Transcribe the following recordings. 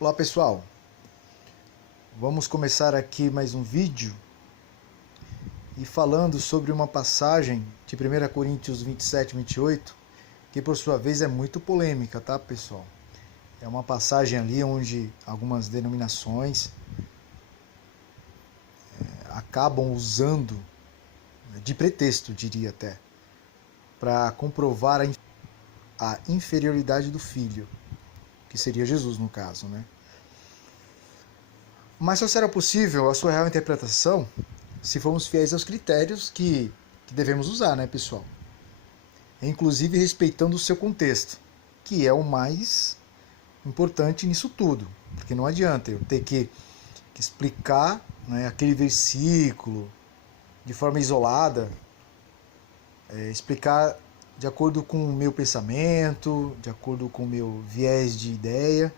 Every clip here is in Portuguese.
Olá pessoal, vamos começar aqui mais um vídeo e falando sobre uma passagem de 1 Coríntios 27 e 28 que por sua vez é muito polêmica, tá pessoal? É uma passagem ali onde algumas denominações acabam usando de pretexto, diria até, para comprovar a inferioridade do filho, que seria Jesus no caso, né? Mas só será possível a sua real interpretação se formos fiéis aos critérios que devemos usar, né, pessoal? Inclusive respeitando o seu contexto, que é o mais importante nisso tudo. Porque não adianta eu ter que explicar, né, aquele versículo de forma isolada, explicar de acordo com o meu pensamento, de acordo com o meu viés de ideia.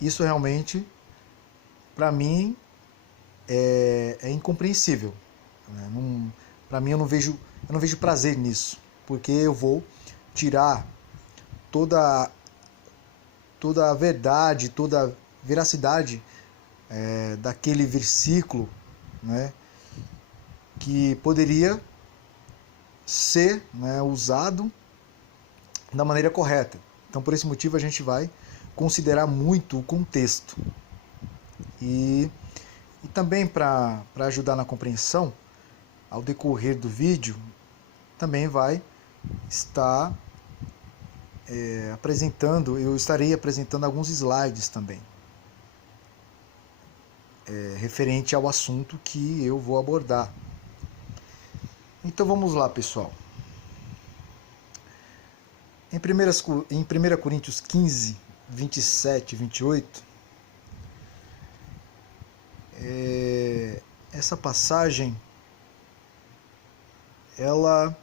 Isso realmente, para mim, é incompreensível. Para mim, eu não vejo prazer nisso, porque eu vou tirar toda a verdade, toda a veracidade daquele versículo, né, que poderia ser, né, usado da maneira correta. Então, por esse motivo, a gente vai considerar muito o contexto. E também para ajudar na compreensão, ao decorrer do vídeo, também vai estar eu estarei apresentando alguns slides também, referente ao assunto que eu vou abordar. Então vamos lá, pessoal. Em 1 Coríntios 15, 27 e 28, essa passagem, ela,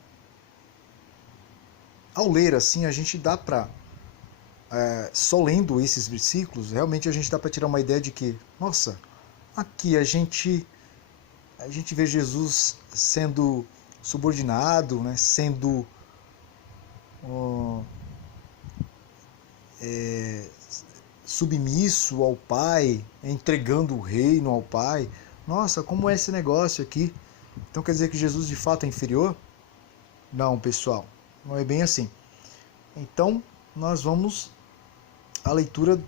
ao ler assim, a gente dá para, só lendo esses versículos, realmente a gente dá para tirar uma ideia de que, nossa, aqui a gente vê Jesus sendo subordinado, né, sendo submisso ao Pai, entregando o reino ao Pai. Nossa, como é esse negócio aqui? Então quer dizer que Jesus de fato é inferior? Não, pessoal, não é bem assim. Então nós vamos à leitura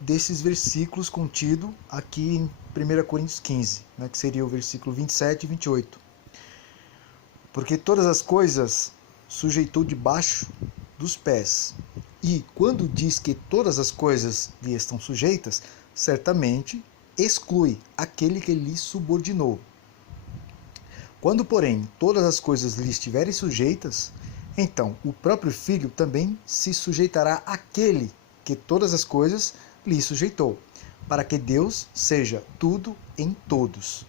desses versículos contidos aqui em 1 Coríntios 15, né, que seria o versículo 27 e 28. Porque todas as coisas sujeitou debaixo dos pés. E quando diz que todas as coisas lhe estão sujeitas, certamente exclui aquele que lhe subordinou. Quando, porém, todas as coisas lhe estiverem sujeitas, então o próprio Filho também se sujeitará àquele que todas as coisas lhe sujeitou, para que Deus seja tudo em todos.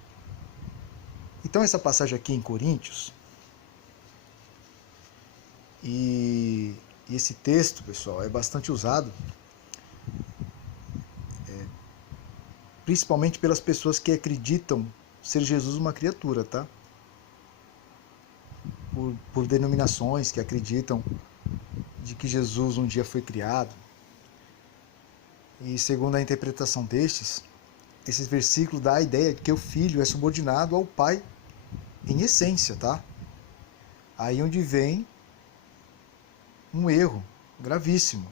Então essa passagem aqui em Coríntios, e esse texto, pessoal, é bastante usado, principalmente pelas pessoas que acreditam ser Jesus uma criatura, tá? Por denominações que acreditam de que Jesus um dia foi criado. E segundo a interpretação esses versículos dá a ideia de que o filho é subordinado ao pai em essência, tá? Aí onde vem um erro gravíssimo,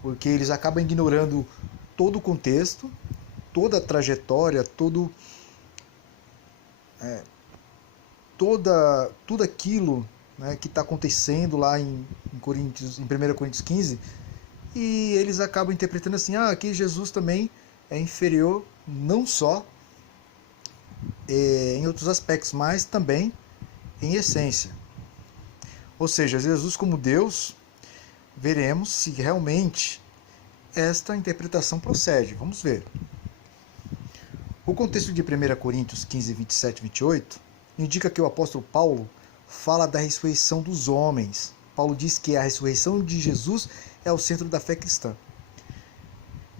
porque eles acabam ignorando todo o contexto, toda a trajetória, tudo aquilo, né, que está acontecendo lá em 1 Coríntios 15, e eles acabam interpretando assim, aqui Jesus também é inferior, não só em outros aspectos, mas também em essência. Ou seja, Jesus como Deus, veremos se realmente esta interpretação procede. Vamos ver. O contexto de 1 Coríntios 15, 27 e 28 indica que o apóstolo Paulo fala da ressurreição dos homens. Paulo diz que a ressurreição de Jesus é o centro da fé cristã.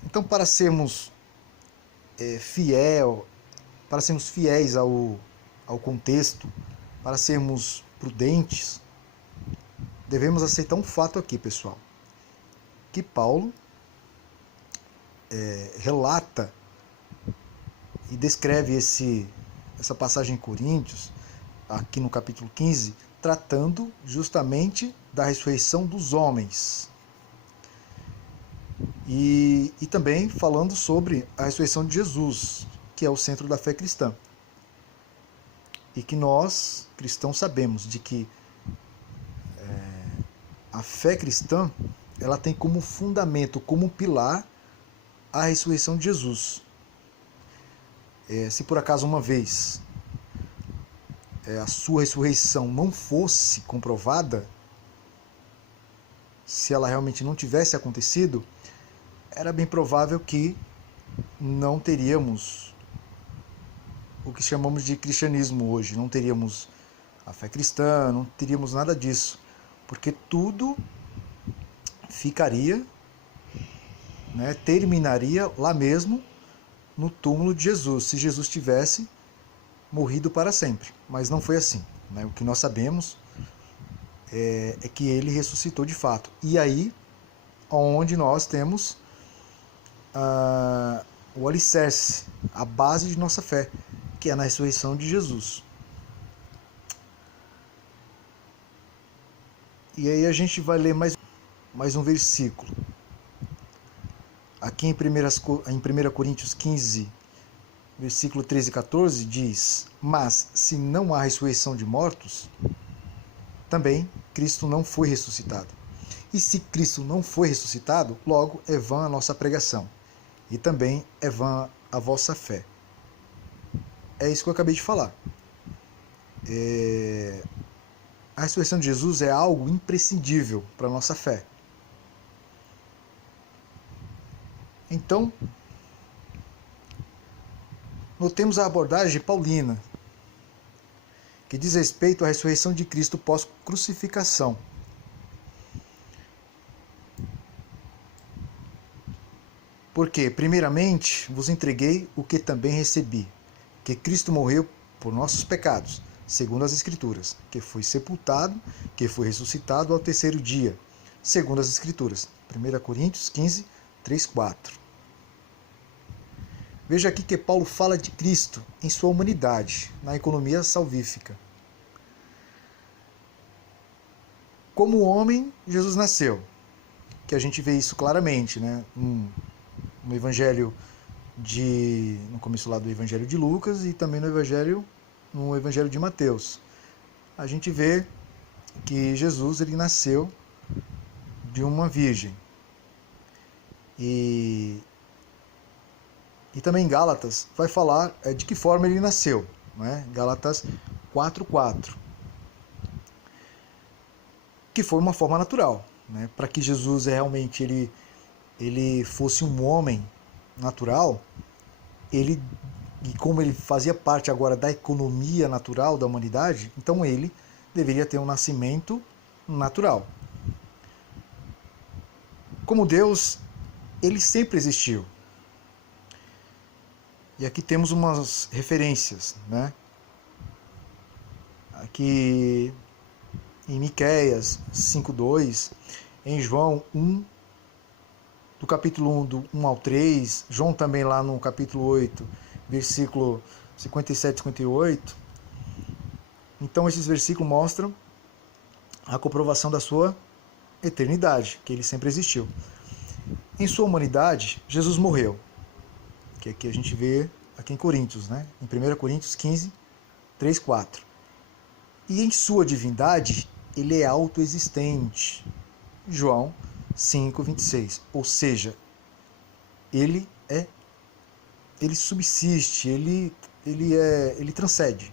Então, para sermos fiéis ao contexto, para sermos prudentes, devemos aceitar um fato aqui, pessoal, que Paulo relata e descreve essa passagem em Coríntios, aqui no capítulo 15, tratando justamente da ressurreição dos homens. E também falando sobre a ressurreição de Jesus, que é o centro da fé cristã. E que nós, cristãos, sabemos de que a fé cristã, ela tem como fundamento, como pilar, a ressurreição de Jesus. Se por acaso uma vez a sua ressurreição não fosse comprovada, se ela realmente não tivesse acontecido, era bem provável que não teríamos o que chamamos de cristianismo hoje, não teríamos a fé cristã, não teríamos nada disso, porque tudo ficaria, terminaria lá mesmo no túmulo de Jesus, se Jesus tivesse morrido para sempre. Mas não foi assim. O que nós sabemos é que ele ressuscitou de fato. E aí, onde nós temos o alicerce, a base de nossa fé, que é na ressurreição de Jesus. E aí a gente vai ler mais um versículo. Aqui em 1 Coríntios 15, versículo 13 e 14, diz: mas se não há ressurreição de mortos, também Cristo não foi ressuscitado. E se Cristo não foi ressuscitado, logo é vã a nossa pregação, e também é vã a vossa fé. É isso que eu acabei de falar. A ressurreição de Jesus é algo imprescindível para a nossa fé. Então, notemos a abordagem paulina, que diz respeito à ressurreição de Cristo pós-crucificação. Porque, primeiramente, vos entreguei o que também recebi, que Cristo morreu por nossos pecados, segundo as Escrituras, que foi sepultado, que foi ressuscitado ao terceiro dia, segundo as Escrituras. 1 Coríntios 15, 3, 4. Veja aqui que Paulo fala de Cristo em sua humanidade, na economia salvífica. Como homem, Jesus nasceu, que a gente vê isso claramente, no Evangelho no começo lá do Evangelho de Lucas e também no Evangelho de Mateus. A gente vê que Jesus ele nasceu de uma virgem. E também em Gálatas vai falar de que forma ele nasceu. Gálatas 4:4. Que foi uma forma natural. Para que Jesus realmente ele fosse um homem natural, e como ele fazia parte agora da economia natural da humanidade, então ele deveria ter um nascimento natural. Como Deus, ele sempre existiu. E aqui temos umas referências, Aqui em Miqueias 5:2, em João 1, do capítulo 1, do 1 ao 3, João também lá no capítulo 8, versículo 57 e 58. Então esses versículos mostram a comprovação da sua eternidade, que ele sempre existiu. Em sua humanidade, Jesus morreu, que aqui a gente vê aqui em Coríntios, em 1 Coríntios 15, 3, 4. E em sua divindade, ele é autoexistente. João 5, 26. Ou seja, ele subsiste, ele transcende.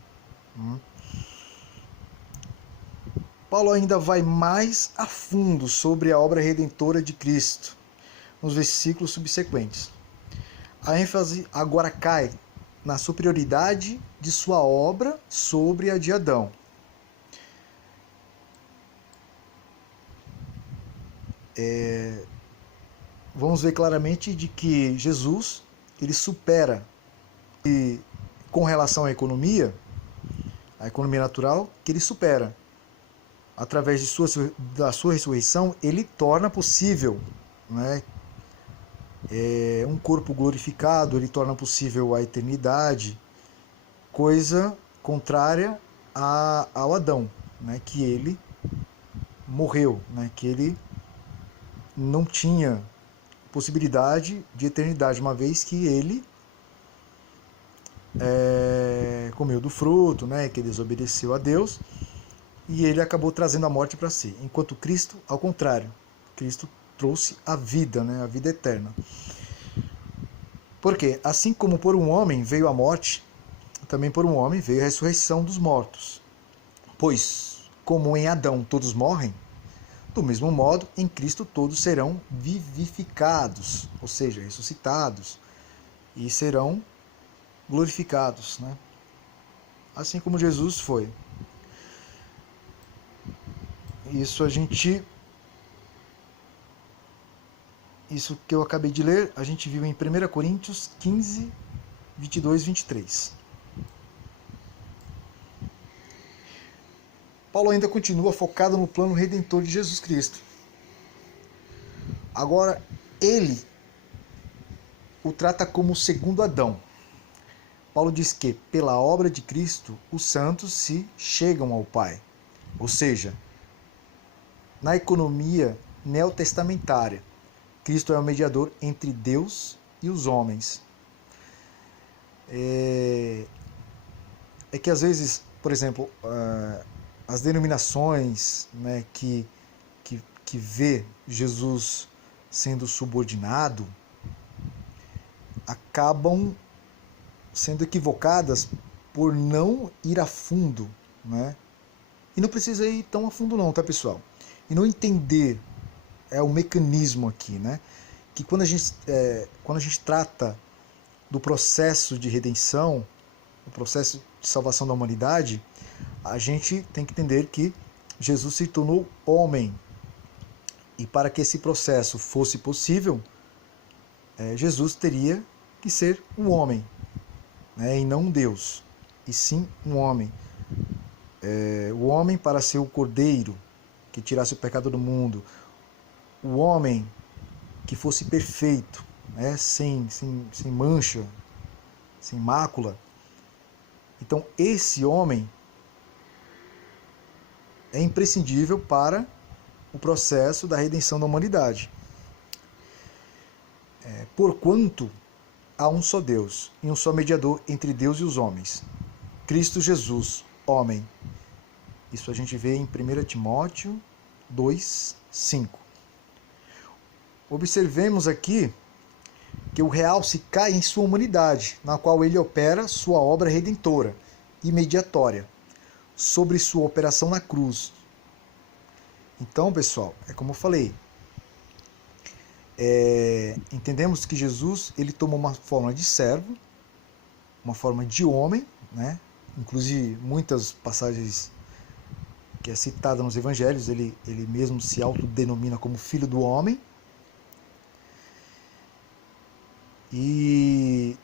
Paulo ainda vai mais a fundo sobre a obra redentora de Cristo, nos versículos subsequentes. A ênfase agora cai na superioridade de sua obra sobre a de Adão. Vamos ver claramente de que Jesus ele supera, e com relação à economia, a economia natural, que ele supera. Através da sua ressurreição, ele torna possível Um corpo glorificado, ele torna possível a eternidade, coisa contrária ao Adão, né, que ele morreu, né, que ele não tinha possibilidade de eternidade, uma vez que ele comeu do fruto, né, que desobedeceu a Deus, e ele acabou trazendo a morte para si. Enquanto Cristo, ao contrário, Cristo trouxe a vida, né, a vida eterna. Porque assim como por um homem veio a morte, também por um homem veio a ressurreição dos mortos. Pois, como em Adão todos morrem, do mesmo modo, em Cristo todos serão vivificados, ou seja, ressuscitados, e serão glorificados, né? Assim como Jesus foi. Isso que eu acabei de ler, a gente viu em 1 Coríntios 15, 22, 23. Paulo ainda continua focado no plano redentor de Jesus Cristo. Agora, ele o trata como o segundo Adão. Paulo diz que, pela obra de Cristo, os santos se chegam ao Pai. Ou seja, na economia neotestamentária, Cristo é o mediador entre Deus e os homens. É que às vezes, por exemplo, as denominações, né, que vê Jesus sendo subordinado acabam sendo equivocadas por não ir a fundo, né? E não precisa ir tão a fundo não, tá, pessoal? E não entender o mecanismo aqui, né? Que quando a gente trata do processo de redenção, do processo de salvação da humanidade, a gente tem que entender que Jesus se tornou homem. E para que esse processo fosse possível, Jesus teria que ser um homem, né? E não um Deus, e sim um homem. O homem para ser o cordeiro que tirasse o pecado do mundo, o homem que fosse perfeito, né? sem mancha, sem mácula. Então esse homem é imprescindível para o processo da redenção da humanidade. Porquanto há um só Deus e um só mediador entre Deus e os homens, Cristo Jesus, homem. Isso a gente vê em 1 Timóteo 2, 5. Observemos aqui que o real se cai em sua humanidade, na qual ele opera sua obra redentora e mediatória, sobre sua operação na cruz. Então, pessoal, é como eu falei, entendemos que Jesus ele tomou uma forma de servo, uma forma de homem, né? Inclusive muitas passagens que é citada nos evangelhos, ele mesmo se autodenomina como filho do homem. E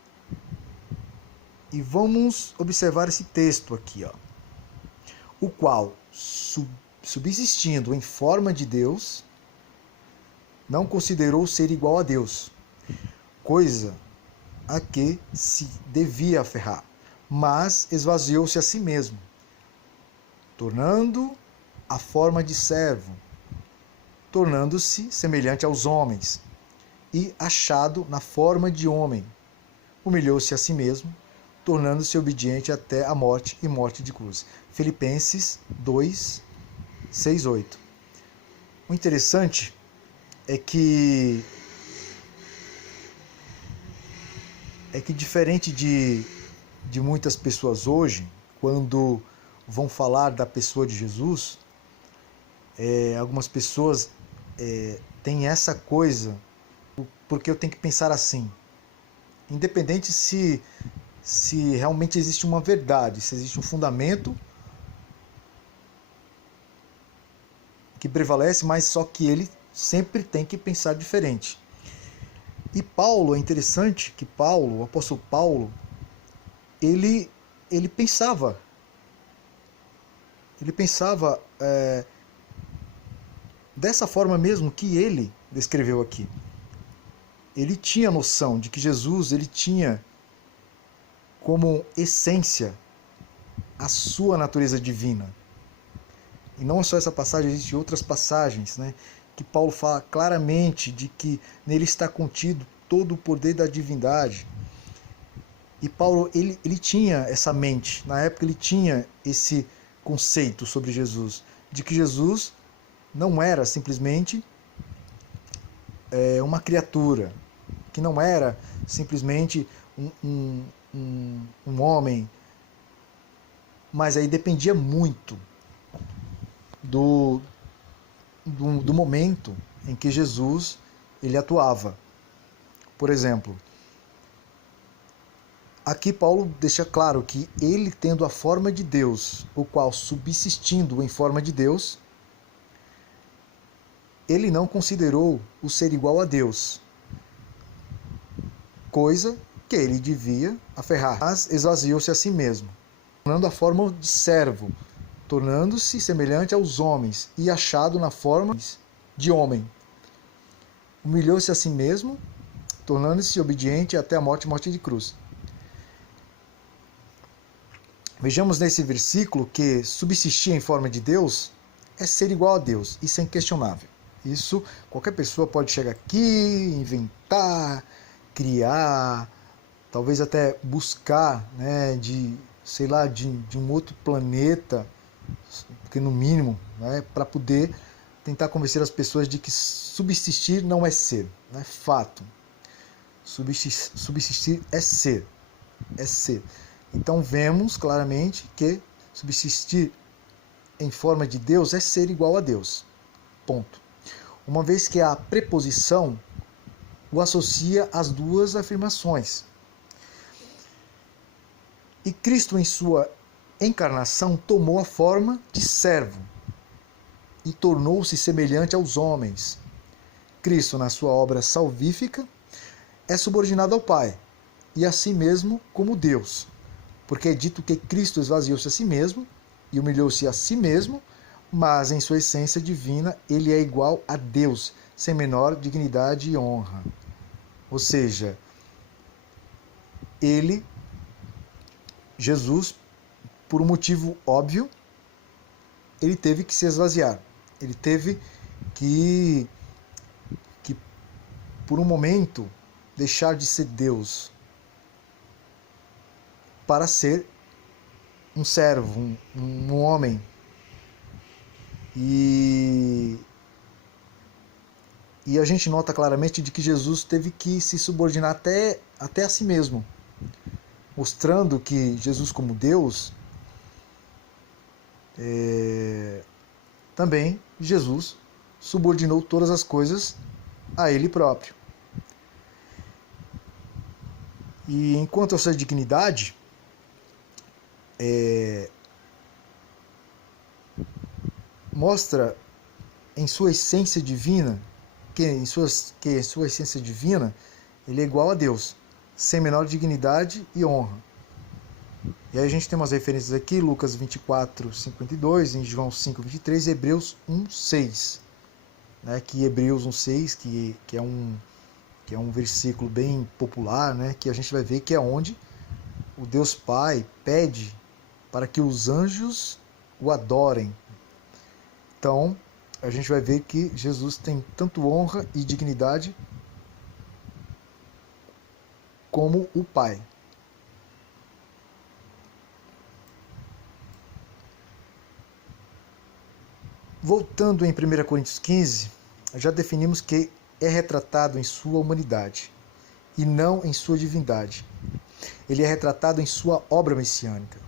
vamos observar esse texto aqui, ó. O qual, subsistindo em forma de Deus, não considerou ser igual a Deus, coisa a que se devia aferrar, mas esvaziou-se a si mesmo, tornando a forma de servo, tornando-se semelhante aos homens, e achado na forma de homem, humilhou-se a si mesmo, tornando-se obediente até a morte e morte de cruz. Filipenses 2, 6, 8. O interessante é que diferente de muitas pessoas hoje, quando vão falar da pessoa de Jesus, algumas pessoas têm essa coisa, porque eu tenho que pensar assim, independente se realmente existe uma verdade, se existe um fundamento que prevalece, mas só que ele sempre tem que pensar diferente. E Paulo, é interessante que o apóstolo Paulo, ele pensava dessa forma mesmo que ele descreveu aqui. ele tinha noção de que Jesus ele tinha como essência a sua natureza divina. E não só essa passagem, existem outras passagens, né, que Paulo fala claramente de que nele está contido todo o poder da divindade. E Paulo, ele tinha essa mente, na época ele tinha esse conceito sobre Jesus, de que Jesus não era simplesmente uma criatura, que não era simplesmente um homem, mas aí dependia muito do momento em que Jesus ele atuava. Por exemplo, aqui Paulo deixa claro que ele, tendo a forma de Deus, o qual subsistindo em forma de Deus, ele não considerou o ser igual a Deus, coisa que ele devia aferrar, mas esvaziou-se a si mesmo, tornando a forma de servo, tornando-se semelhante aos homens e achado na forma de homem. Humilhou-se a si mesmo, tornando-se obediente até a morte de cruz. Vejamos nesse versículo que subsistir em forma de Deus é ser igual a Deus, isso é inquestionável. Isso qualquer pessoa pode chegar aqui, inventar, criar, talvez até buscar, né, de um outro planeta, porque no mínimo, né, para poder tentar convencer as pessoas de que subsistir não é ser, não é fato. Subsistir é ser, é ser. Então vemos claramente que subsistir em forma de Deus é ser igual a Deus. Ponto. Uma vez que a preposição o associa às duas afirmações. E Cristo, em sua encarnação, tomou a forma de servo e tornou-se semelhante aos homens. Cristo, na sua obra salvífica, é subordinado ao Pai e a si mesmo como Deus, porque é dito que Cristo esvaziou-se a si mesmo e humilhou-se a si mesmo, mas em sua essência divina ele é igual a Deus, sem menor dignidade e honra. Ou seja, Jesus, por um motivo óbvio, ele teve que se esvaziar. Ele teve que por um momento, deixar de ser Deus para ser um servo, um homem. E a gente nota claramente de que Jesus teve que se subordinar até a si mesmo, mostrando que Jesus, como Deus, também Jesus subordinou todas as coisas a Ele próprio. E enquanto a sua dignidade, mostra em sua essência divina, que em sua essência divina, ele é igual a Deus, sem menor dignidade e honra. E aí a gente tem umas referências aqui, Lucas 24, 52, em João 5, 23 e Hebreus 1, 6. Né, que Hebreus 1, 6, que é um versículo bem popular, né, que a gente vai ver que é onde o Deus Pai pede para que os anjos o adorem. Então, a gente vai ver que Jesus tem tanto honra e dignidade como o Pai. Voltando em 1 Coríntios 15, já definimos que é retratado em sua humanidade e não em sua divindade. Ele é retratado em sua obra messiânica.